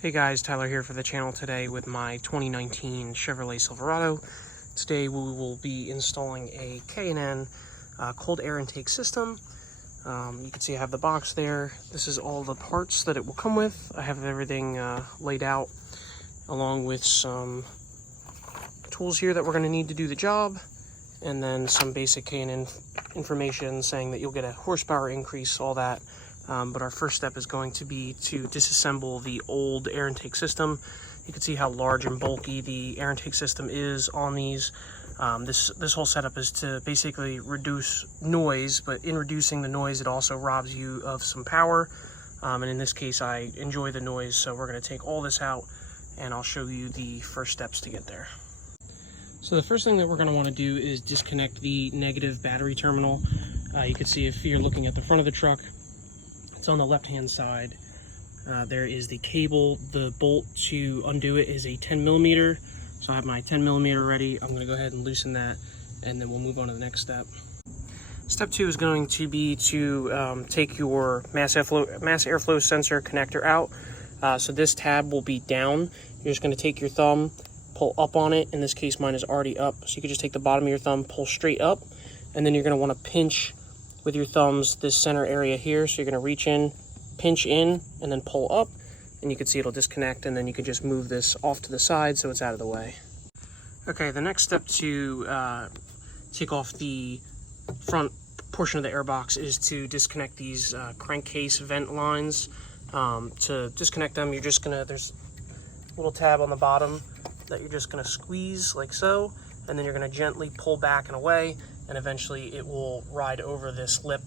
Hey guys, Tyler here for the channel today with my 2019 Chevrolet Silverado. Today we will be installing a K&N cold air intake system. You can see I have the box there. This is all the parts that it will come with. I have everything laid out along with some tools here that we're going to need to do the job, and then some basic K&N information saying that you'll get a horsepower increase, all that. But our first step is going to be to disassemble the old air intake system. You can see how large and bulky the air intake system is on these. This whole setup is to basically reduce noise, but in reducing the noise, it also robs you of some power. And in this case, I enjoy the noise, so we're going to take all this out, and I'll show you the first steps to get there. So the first thing that we're going to want to do is disconnect the negative battery terminal. You can see if you're looking at the front of the truck, it's on the left-hand side. There is the cable. The bolt to undo it is a 10mm. So I have my 10mm ready. I'm going to go ahead and loosen that, and then we'll move on to the next step. Step 2 is going to be to take your mass airflow sensor connector out. So this tab will be down. You're just going to take your thumb, pull up on it. In this case, mine is already up. So you can just take the bottom of your thumb, pull straight up, and then you're going to want to pinch with your thumbs this center area here. So you're going to reach in, pinch in, and then pull up, and you can see it'll disconnect, and then you can just move this off to the side so it's out of the way. Okay, the next step to take off the front portion of the airbox is to disconnect these crankcase vent lines. To disconnect them, you're just gonna, there's a little tab on the bottom that you're just gonna squeeze like so, and then you're gonna gently pull back and away, and eventually it will ride over this lip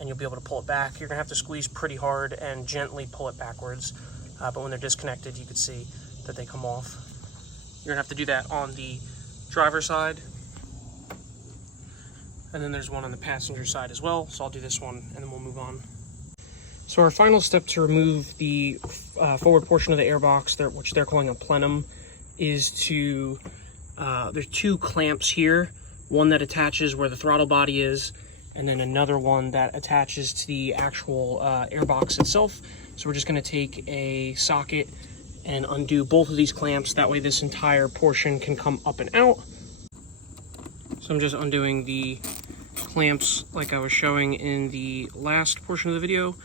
and you'll be able to pull it back. You're gonna have to squeeze pretty hard and gently pull it backwards, but when they're disconnected, you can see that they come off. You're gonna have to do that on the driver's side, and then there's one on the passenger side as well, so I'll do this one and then we'll move on. So our final step to remove the forward portion of the airbox, which they're calling a plenum, is to, there's two clamps here. One that attaches where the throttle body is, and then another one that attaches to the actual airbox itself. So we're just going to take a socket and undo both of these clamps. That way this entire portion can come up and out. So I'm just undoing the clamps like I was showing in the last portion of the video.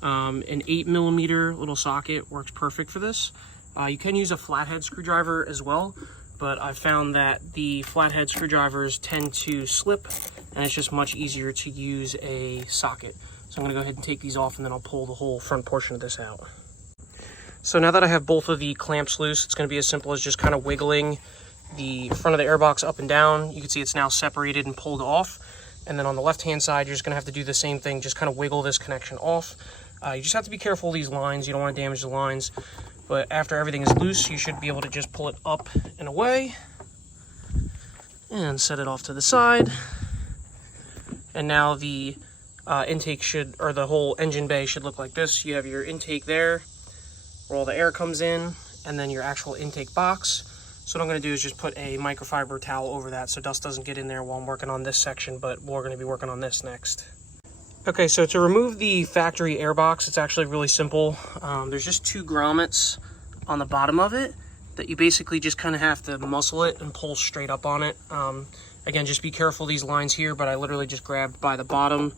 An 8mm little socket works perfect for this. You can use a flathead screwdriver as well, but I've found that the flathead screwdrivers tend to slip, and it's just much easier to use a socket. So I'm going to go ahead and take these off, and then I'll pull the whole front portion of this out. So now that I have both of the clamps loose, it's going to be as simple as just kind of wiggling the front of the airbox up and down. You can see it's now separated and pulled off. And then on the left-hand side, you're just going to have to do the same thing, just kind of wiggle this connection off. You just have to be careful of these lines. You don't want to damage the lines. But after everything is loose, you should be able to just pull it up and away and set it off to the side. And now the intake should, or the whole engine bay should look like this. You have your intake there where all the air comes in, and then your actual intake box. So what I'm going to do is just put a microfiber towel over that so dust doesn't get in there while I'm working on this section, but we're going to be working on this next. Okay, so to remove the factory airbox, it's actually really simple. There's just two grommets on the bottom of it that you basically just kind of have to muscle it and pull straight up on it. Again, just be careful of these lines here, but I literally just grabbed by the bottom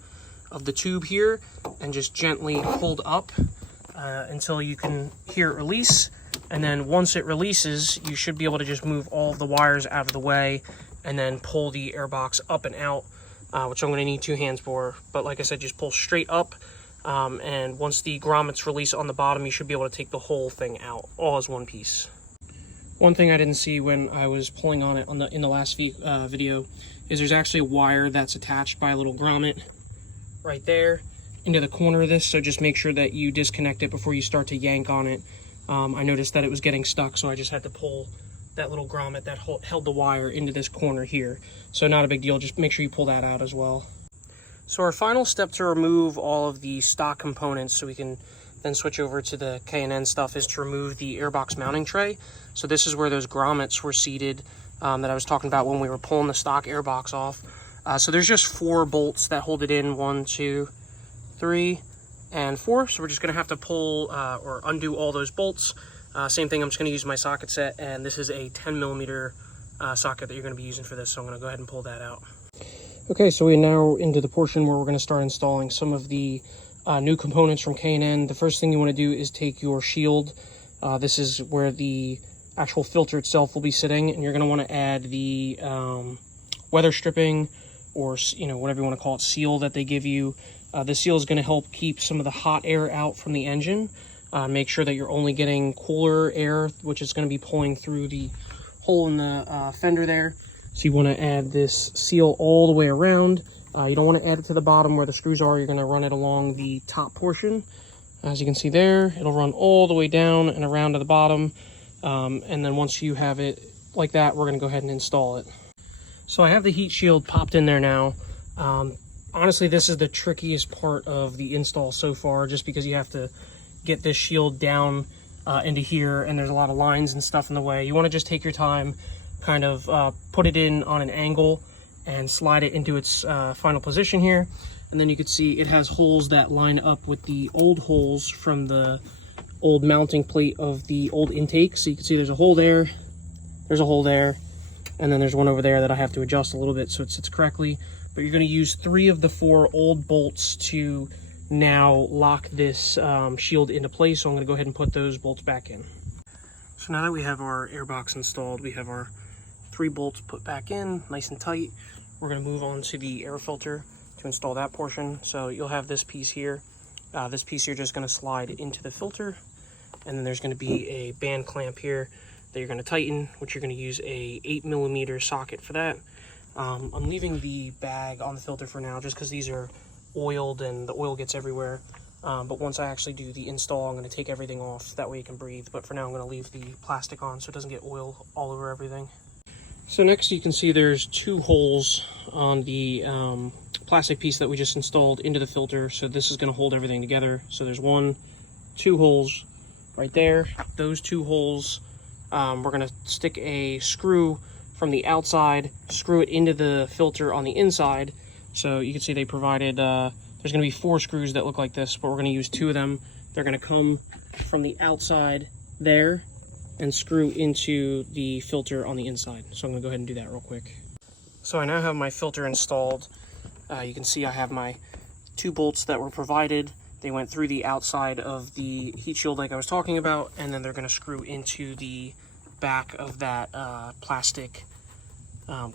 of the tube here and just gently pulled up until you can hear it release. And then once it releases, you should be able to just move all of the wires out of the way and then pull the airbox up and out, which I'm going to need two hands for. But like I said, just pull straight up. And once the grommets release on the bottom, you should be able to take the whole thing out, all as one piece. One thing I didn't see when I was pulling on it in the last video is there's actually a wire that's attached by a little grommet right there into the corner of this, so just make sure that you disconnect it before you start to yank on it. I noticed that it was getting stuck, so I just had to pull that little grommet that held the wire into this corner here. So not a big deal, just make sure you pull that out as well. So our final step to remove all of the stock components so we can then switch over to the K&N stuff is to remove the airbox mounting tray. So this is where those grommets were seated that I was talking about when we were pulling the stock airbox off. So there's just 4 bolts that hold it in, 1, 2, 3, and 4. So we're just going to have to pull or undo all those bolts. Same thing, I'm just going to use my socket set, and this is a 10 millimeter socket that you're going to be using for this, so I'm going to go ahead and pull that out. Okay, so we're now into the portion where we're going to start installing some of the new components from K&N. The first thing you want to do is take your shield. This is where the actual filter itself will be sitting, and you're going to want to add the weather stripping, or whatever you want to call it, seal that they give you. The seal is going to help keep some of the hot air out from the engine. Make sure that you're only getting cooler air, which is going to be pulling through the hole in the fender there. So you want to add this seal all the way around. You don't want to add it to the bottom where the screws are. You're going to run it along the top portion. As you can see there, it'll run all the way down and around to the bottom. And then once you have it like that, we're going to go ahead and install it. So I have the heat shield popped in there now. Honestly, this is the trickiest part of the install so far, just because you have to get this shield down into here, and there's a lot of lines and stuff in the way. You want to just take your time, kind of put it in on an angle and slide it into its final position here. And then you can see it has holes that line up with the old holes from the old mounting plate of the old intake. So you can see there's a hole there, there's a hole there, and then there's one over there that I have to adjust a little bit so it sits correctly. But you're going to use 3 of the 4 old bolts to now lock this shield into place. So I'm going to go ahead and put those bolts back in. So now that we have our airbox installed, we have our 3 bolts put back in nice and tight. We're going to move on to the air filter to install that portion. So you'll have this piece here. This piece you're just going to slide into the filter, and then there's going to be a band clamp here that you're going to tighten, which you're going to use a 8 millimeter socket for that. I'm leaving the bag on the filter for now just because these are oiled and the oil gets everywhere. But once I actually do the install, I'm going to take everything off, that way you can breathe. But for now, I'm going to leave the plastic on so it doesn't get oil all over everything. So next you can see there's 2 holes on the plastic piece that we just installed into the filter. So this is going to hold everything together. So there's 2 holes right there. Those 2 holes, we're going to stick a screw from the outside, screw it into the filter on the inside. So you can see they provided, there's going to be 4 screws that look like this, but we're going to use 2 of them. They're going to come from the outside there and screw into the filter on the inside. So I'm going to go ahead and do that real quick. So I now have my filter installed. You can see I have my 2 bolts that were provided. They went through the outside of the heat shield like I was talking about, and then they're going to screw into the back of that plastic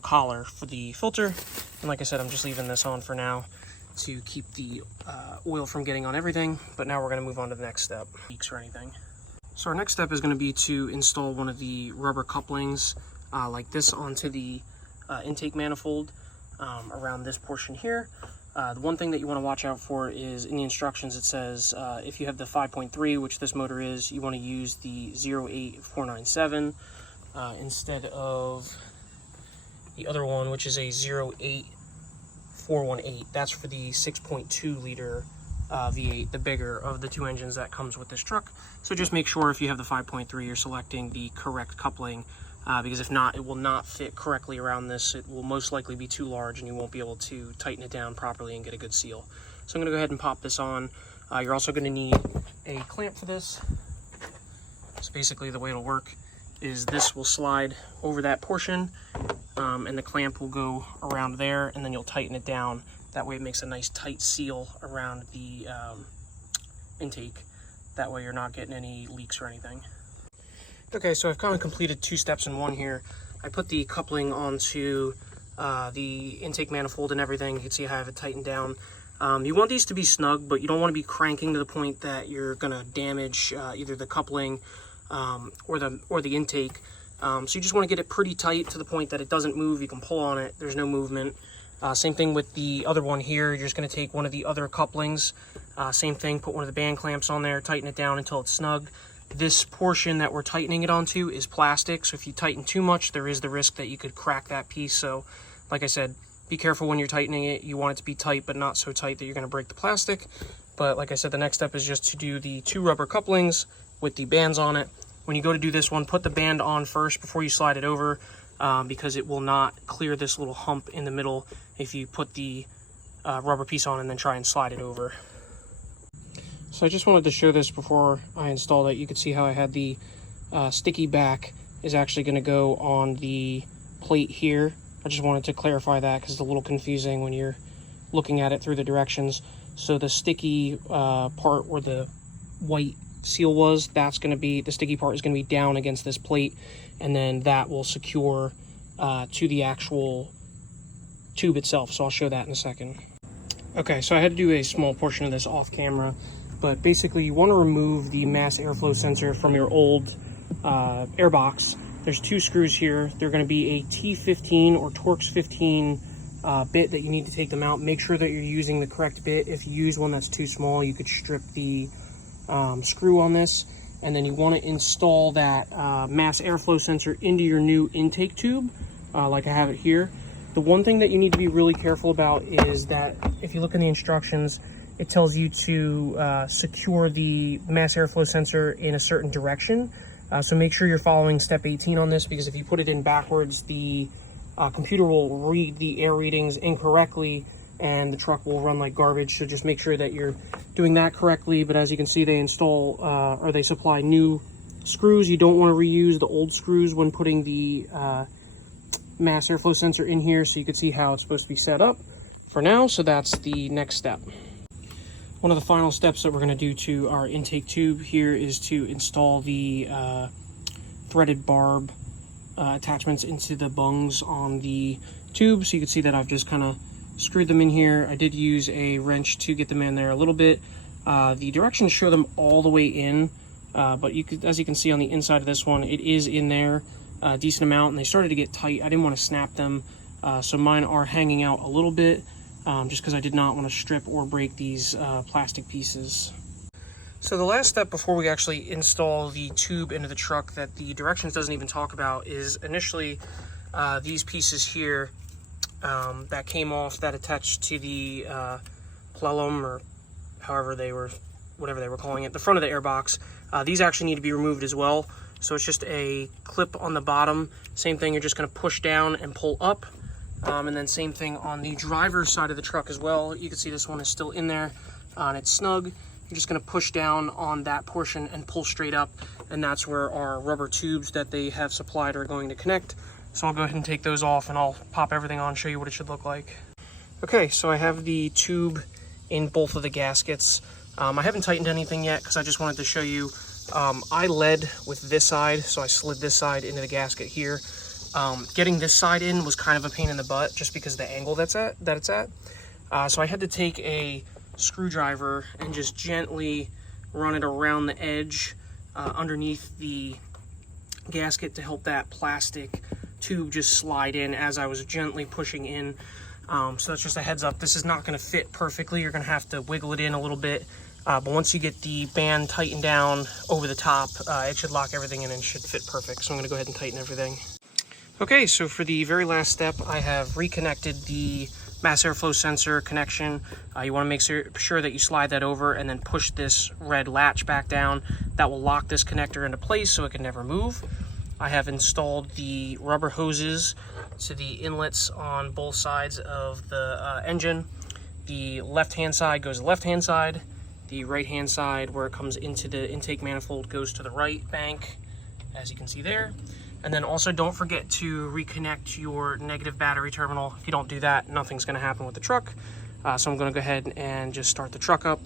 collar for the filter. And like I said, I'm just leaving this on for now to keep the oil from getting on everything. But now we're going to move on to the next step. Leaks or anything. So our next step is going to be to install one of the rubber couplings like this onto the intake manifold around this portion here. The one thing that you want to watch out for is in the instructions it says if you have the 5.3, which this motor is, you want to use the 08497 instead of the other one, which is a 08418. That's for the 6.2 liter V8, the bigger of the 2 engines that comes with this truck. So just make sure if you have the 5.3 you're selecting the correct coupling, because if not, it will not fit correctly around this. It will most likely be too large and you won't be able to tighten it down properly and get a good seal. So I'm going to go ahead and pop this on. You're also going to need a clamp for this. So basically the way it'll work is this will slide over that portion, and the clamp will go around there, and then you'll tighten it down. That way it makes a nice tight seal around the intake. That way you're not getting any leaks or anything. Okay, so I've kind of completed 2 steps in one here. I put the coupling onto the intake manifold and everything. You can see I have it tightened down. You want these to be snug, but you don't want to be cranking to the point that you're going to damage either the coupling or the intake. So you just want to get it pretty tight to the point that it doesn't move. You can pull on it, there's no movement. Same thing with the other one here. You're just going to take one of the other couplings, same thing, put one of the band clamps on there, tighten it down until it's snug. This portion that we're tightening it onto is plastic, so if you tighten too much, there is the risk that you could crack that piece. So like I said, be careful when you're tightening it. You want it to be tight, but not so tight that you're going to break the plastic. But like I said, the next step is just to do the 2 rubber couplings with the bands on it. When you go to do this one, put the band on first before you slide it over, because it will not clear this little hump in the middle if you put the rubber piece on and then try and slide it over. So I just wanted to show this before I installed it. You could see how I had the sticky back is actually going to go on the plate here. I just wanted to clarify that because it's a little confusing when you're looking at it through the directions. So the sticky part where the white seal was, that's going to be, the sticky part is going to be down against this plate, and then that will secure to the actual tube itself. So I'll show that in a second. Okay, so I had to do a small portion of this off camera, but basically you want to remove the mass airflow sensor from your old airbox. There's 2 screws here. They're going to be a T15 or Torx 15 bit that you need to take them out. Make sure that you're using the correct bit. If you use one that's too small, you could strip the screw on this. And then you want to install that mass airflow sensor into your new intake tube, like I have it here. The one thing that you need to be really careful about is that if you look in the instructions, it tells you to secure the mass airflow sensor in a certain direction. So make sure you're following step 18 on this, because if you put it in backwards, the computer will read the air readings incorrectly and the truck will run like garbage. So just make sure that you're doing that correctly. But as you can see, they install or they supply new screws. You don't want to reuse the old screws when putting the mass airflow sensor in here, so you can see how it's supposed to be set up for now. So that's the next step. One of the final steps that we're going to do to our intake tube here is to install the threaded barb attachments into the bungs on the tube. So you can see that I've just kind of screwed them in here. I did use a wrench to get them in there a little bit. The directions show them all the way in, but you could, as you can see on the inside of this one, it is in there a decent amount, and they started to get tight. I didn't want to snap them, so mine are hanging out a little bit, just because I did not want to strip or break these plastic pieces. So the last step before we actually install the tube into the truck that the directions doesn't even talk about is initially these pieces here that came off, that attached to the plellum, or however they were, whatever they were calling it, the front of the airbox. These actually need to be removed as well. So it's just a clip on the bottom. Same thing, you're just going to push down and pull up. And then same thing on the driver's side of the truck as well. You can see this one is still in there and it's snug. You're just going to push down on that portion and pull straight up. And that's where our rubber tubes that they have supplied are going to connect. So I'll go ahead and take those off and I'll pop everything on, show you what it should look like. Okay, so I have the tube in both of the gaskets. I haven't tightened anything yet because I just wanted to show you. I led with this side, so I slid this side into the gasket here. Getting this side in was kind of a pain in the butt just because of the angle that it's at. So I had to take a screwdriver and just gently run it around the edge underneath the gasket to help that plastic tube just slide in as I was gently pushing in. So that's just a heads up. This is not going to fit perfectly. You're going to have to wiggle it in a little bit. But once you get the band tightened down over the top, it should lock everything in and should fit perfect. So I'm going to go ahead and tighten everything. Okay, so for the very last step, I have reconnected the mass airflow sensor connection. You want to make sure that you slide that over and then push this red latch back down. That will lock this connector into place so it can never move. I have installed the rubber hoses to the inlets on both sides of the engine. The left-hand side goes to the left-hand side. The right-hand side, where it comes into the intake manifold, goes to the right bank, as you can see there. And then also don't forget to reconnect your negative battery terminal. If you don't do that, nothing's going to happen with the truck. So I'm going to go ahead and just start the truck up,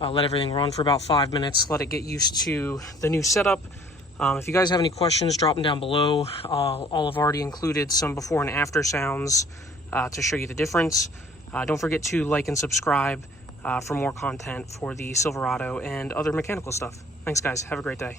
let everything run for about 5 minutes, let it get used to the new setup. If you guys have any questions, drop them down below. I'll have already included some before and after sounds to show you the difference. Don't forget to like and subscribe for more content for the Silverado and other mechanical stuff. Thanks, guys. Have a great day.